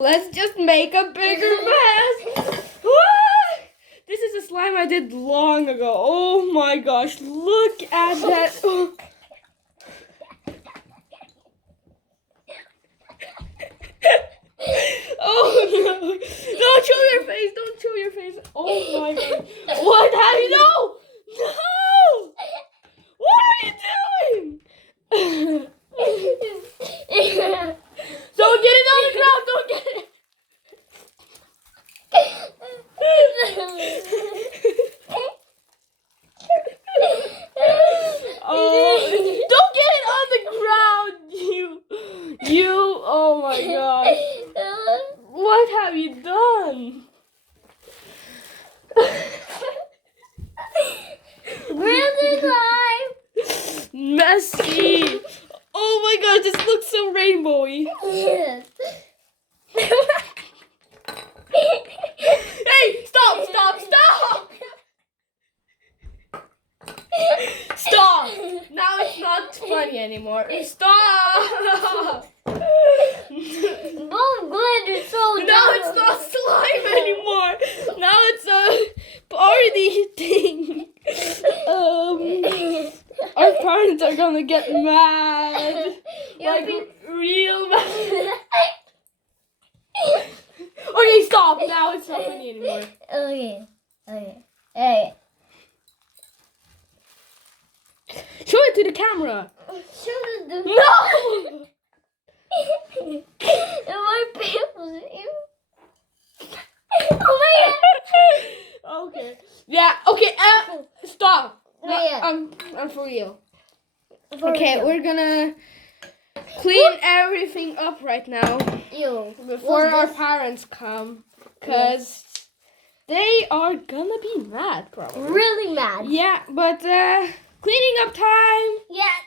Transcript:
Let's just make a bigger mess. This is a slime I did long ago. Oh my gosh, look at that. Oh no. Don't show your face. Don't show your face. Oh my god. What have you done? No! What are you doing? Don't get it on the ground. Don't get it. Oh, don't get it on the ground. You. Oh my gosh. What have you done? Really slime. Messy. Oh my god, this looks so rainbowy. Yes. Hey, stop, stop, stop! Stop! Now it's not funny anymore. Stop! Both glitter so Now it's not slime anymore. Now it's a party thing. Our parents are gonna get mad. Like real mad. Okay, stop. Now it's not funny anymore. Okay. Hey. Show it to the camera. Show the No! my pimples. Oh my god. Okay. Yeah. Okay. Stop. Oh, yeah. I'm for real. For Okay, real. we're gonna clean everything up right now Ew. before What's our this? parents come, cause they are gonna be mad probably. Really mad. Yeah, but cleaning up time. Yeah.